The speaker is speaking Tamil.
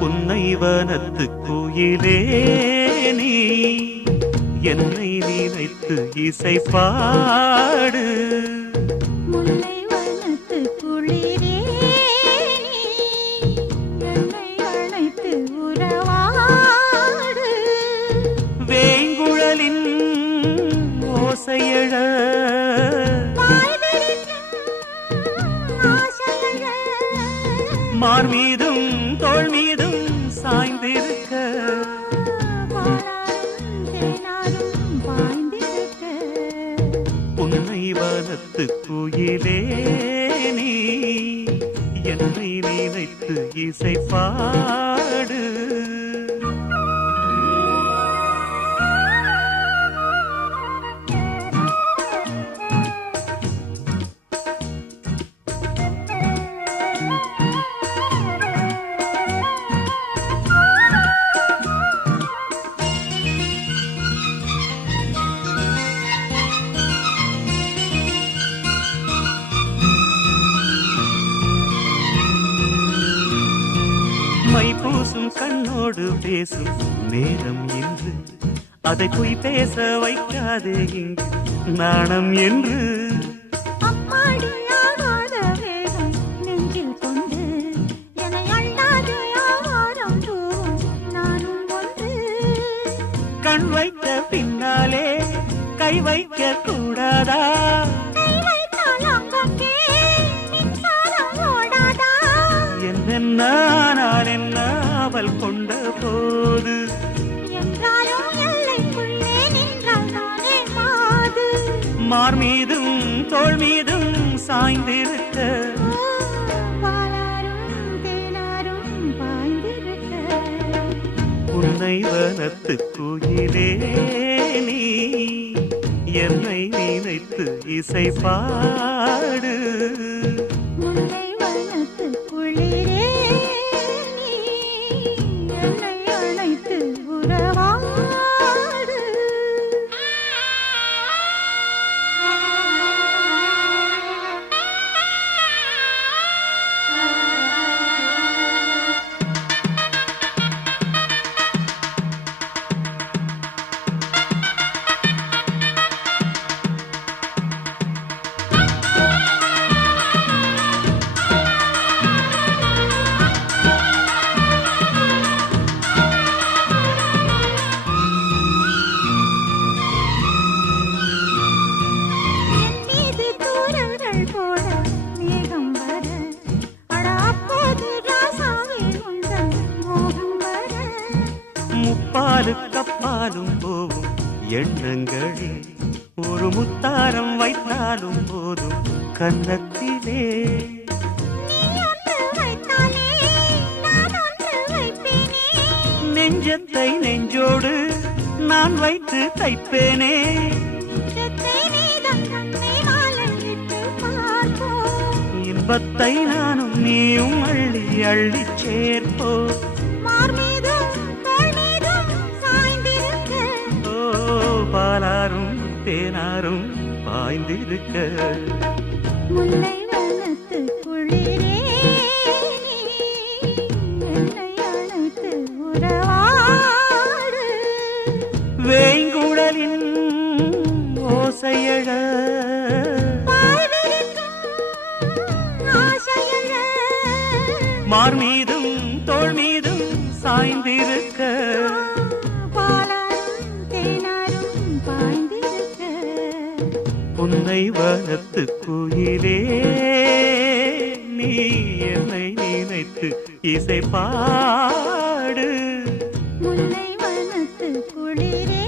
உன்னை வனத்து குயிலே நீ என்னை நினைத்து இசை பாடு வேங்குழலின் ஓசையழ. மார் மீதும் சாய்ந்திருக்க. உன்னை வளர்த்து குயிலே நீ என்னை நினைத்து இசைப்பா. மை பூசும் கண்ணோடு பேசும் நேரம் என்று அதை பொய் பேச வைக்காதே இங்கு நாணம் என்று. கண் வைத்த பின்னாலே கை வைக்க அவள் கொண்ட போது. மார் மீதும் தோள் மீதும் சாய்ந்திருக்க. உன்னை வனத்து குயிலே நீ என்னை நினைத்து இசை பாடு. கப்பாலும் போவும் எண்ணங்களே ஒரு முத்தாரம் வைத்தாலும் போதும். கன்னத்திலே. நெஞ்சத்தை நெஞ்சோடு நான் வைத்து தைப்பேனே. இன்பத்தை நானும் நீயும் அள்ளி அள்ளி சேர்ப்போ தேனாரும் பாய்ந்திருக்க. முல்லை வனத்து குளிரே அழைத்து உறவாடு. ஓசையழ. மார் மீதும் தோள் மீதும் சாய்ந்திருக்க. வானத்து குயிலே நீ என்னை நினைத்து இசை பாடு. முல்லை வனத்து குளிரே